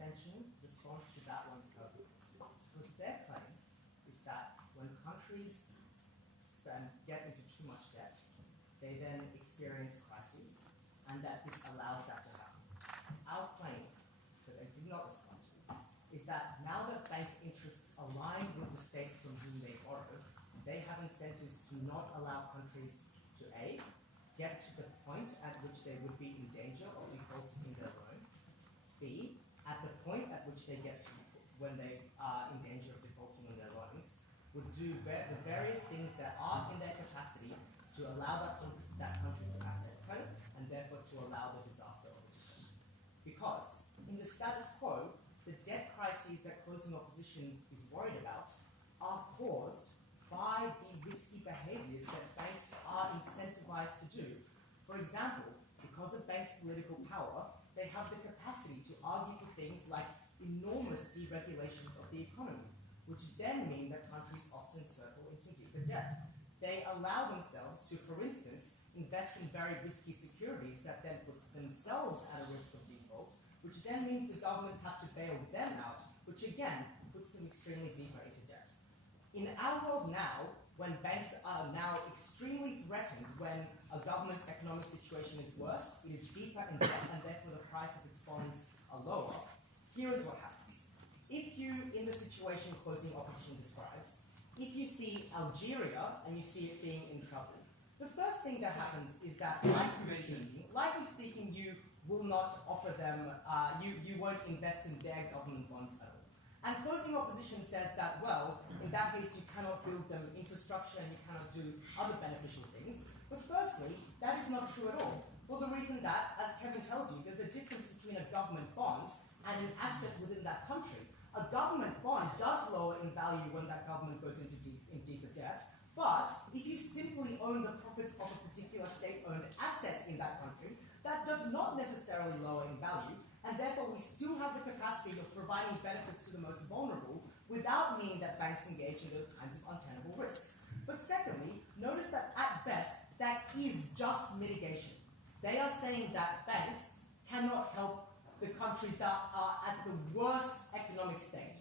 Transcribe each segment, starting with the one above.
extension responds to that one perfectly. Because their claim is that when countries get into too much debt, they then experience crises, and that this allows that to happen. Our claim, that they did not respond to, is that now that banks' interests align with the states from whom they borrow, they have incentives to not allow countries to A, get to the point at which they would be in danger of defaulting in their loan, B, at the point at which they get to when they are in danger of defaulting on their loans, would do the various things that are in their capacity to allow that country to asset credit, and therefore to allow the disaster of default. Because in the status quo, the debt crises that closing opposition is worried about are caused by the risky behaviors that banks are incentivized to do. For example, because of banks' political power, they have the capacity to argue for things like enormous deregulations of the economy, which then mean that countries often circle into deeper debt. They allow themselves to, for instance, invest in very risky securities that then puts themselves at a risk of default, which then means the governments have to bail them out, which again puts them extremely deeper into debt. In our world now, when banks are now extremely threatened, when a government's economic situation is worse, it is deeper in debt, and therefore the price of its bonds are lower, here is what happens. If you, in the situation closing opposition describes, if you see Algeria and you see it being in trouble, the first thing that happens is that, likely speaking, you will not offer them, you won't invest in their government bonds at all. And closing opposition says that, well, in that case you cannot build them infrastructure and you cannot do other beneficial things. But firstly, that is not true at all. For the reason that, as Kevin tells you, there's a difference between a government bond and an asset within that country. A government bond does lower in value when that government goes into deeper debt, but if you simply own the profits of a particular state-owned asset in that country, that does not necessarily lower in value, and therefore we still have the capacity of providing benefits to the most vulnerable without meaning that banks engage in those kinds of untenable risks. But secondly, notice that at best, that is just mitigation. They are saying that banks cannot help the countries that are at the worst economic state.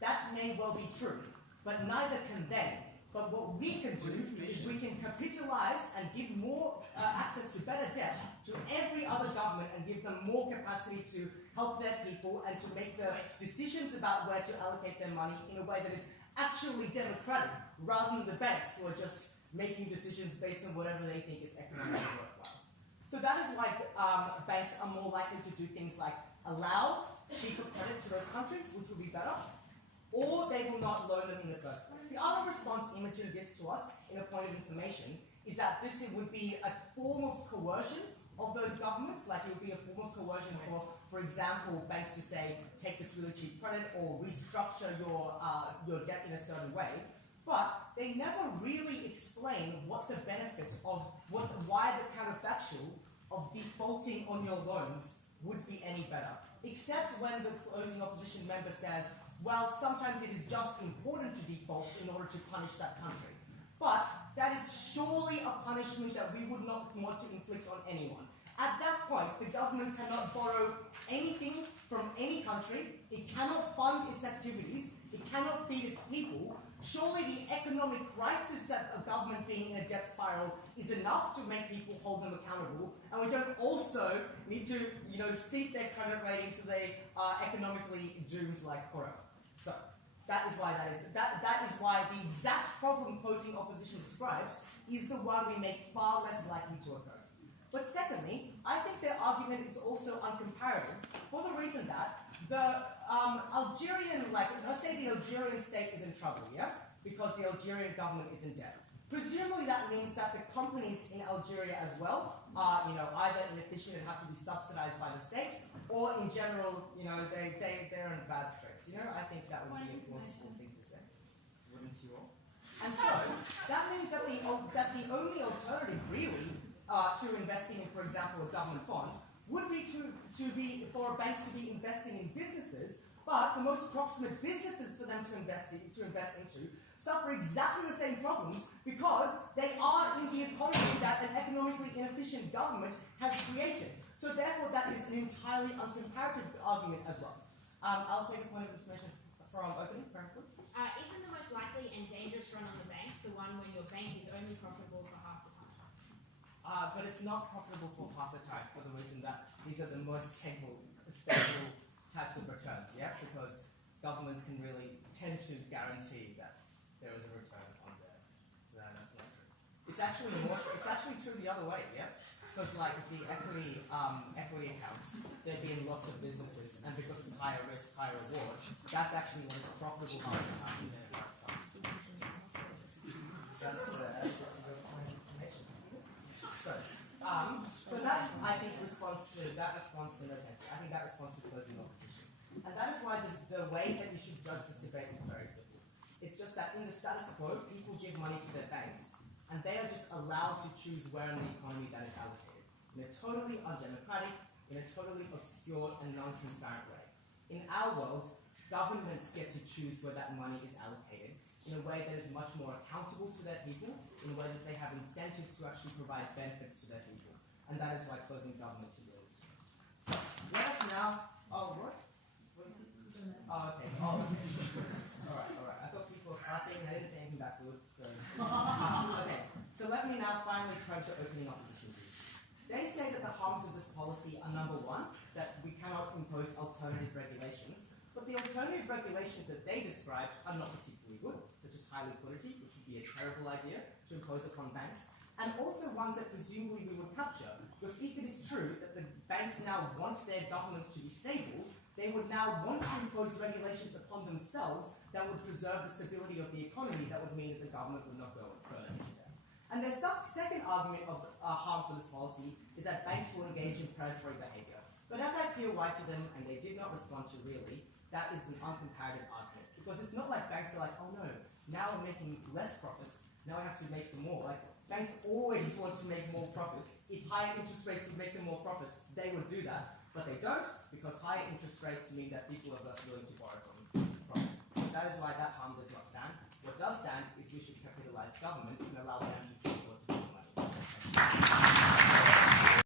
That may well be true, but neither can they. But what we can do is we can capitalize and give more access to better debt to every other government and give them more capacity to help their people and to make the decisions about where to allocate their money in a way that is actually democratic, rather than the banks who are just making decisions based on whatever they think is economically worthwhile. So that is why banks are more likely to do things like allow cheaper credit to those countries, which would be better, or they will not loan them in the first place. The other response Imogen gives to us in a point of information is that this would be a form of coercion of those governments, like it would be a form of coercion for example, banks to say, take this really cheap credit or restructure your debt in a certain way. But they never really explain what the benefit of, why the counterfactual of defaulting on your loans would be any better. Except when the closing opposition member says, well, sometimes it is just important to default in order to punish that country. But that is surely a punishment that we would not want to inflict on anyone. At that point, the government cannot borrow anything from any country, it cannot fund its activities, it cannot feed its people. Surely the economic crisis that a government being in a debt spiral is enough to make people hold them accountable, and we don't also need to, steep their credit rating so they are economically doomed like forever. So that is why that is why the exact problem closing opposition describes is the one we make far less likely to occur. But secondly, I think their argument is also uncomparative for the reason that the Algerian, let's say the Algerian state is in trouble, yeah? Because the Algerian government is in debt. Presumably that means that the companies in Algeria as well are, either inefficient and have to be subsidized by the state, or in general, they're in bad straits. I think that would be a plausible thing to say. Wouldn't you all? And so, that means that the only alternative really to investing in, for example, a government bond would be for banks to be investing in businesses, but the most proximate businesses for them to invest into suffer exactly the same problems because they are in the economy that an economically inefficient government has created. So therefore, that is an entirely uncomparative argument as well. I'll take a point of information from opening, Franklin. Isn't the most likely and dangerous run on the banks the one when your bank is only profitable for half the time? But it's not profitable for half the time for the reason that these are the most stable types of returns, yeah? Because governments can really tend to guarantee that there is a return on there. So that's not true. It's actually true the other way, yeah? Because like the equity accounts, there'd be in lots of businesses, and because it's higher risk, higher reward, that's actually when it's profitable half the time. So that I think responds to closing opposition, and that is why the way that you should judge this debate is very simple. It's just that in the status quo, people give money to their banks, and they are just allowed to choose where in the economy that is allocated in a totally undemocratic, in a totally obscure and non-transparent way. In our world, governments get to choose where that money is allocated in a way that is much more accountable to their people, in a way that they have incentives to actually provide benefits to their people. And that is why closing government should be released. So, let us now... Oh, what? Oh, okay. Oh, okay. Alright. I thought people were clapping. I didn't say anything that good, so... okay. So let me now finally turn to opening opposition views. They say that the harms of this policy are, number one, that we cannot impose alternative regulations, but the alternative regulations that they described are not particularly good, such as high liquidity, which would be a terrible idea to impose upon banks, and also ones that presumably we would capture, because if it is true that the banks now want their governments to be stable, they would now want to impose regulations upon themselves that would preserve the stability of the economy, that would mean that the government would not go further into debt. And their second argument of harm for this policy is that banks will engage in predatory behavior. But as I peel right to them, and they did not respond to really, that is an uncomparative argument. Because it's not like banks are like, oh no, now we're making less profits, now we have to make them more. Like, banks always want to make more profits. If higher interest rates would make them more profits, they would do that. But they don't, because higher interest rates mean that people are less willing to borrow from them. So that is why that harm does not stand. What does stand is we should capitalize governments and allow them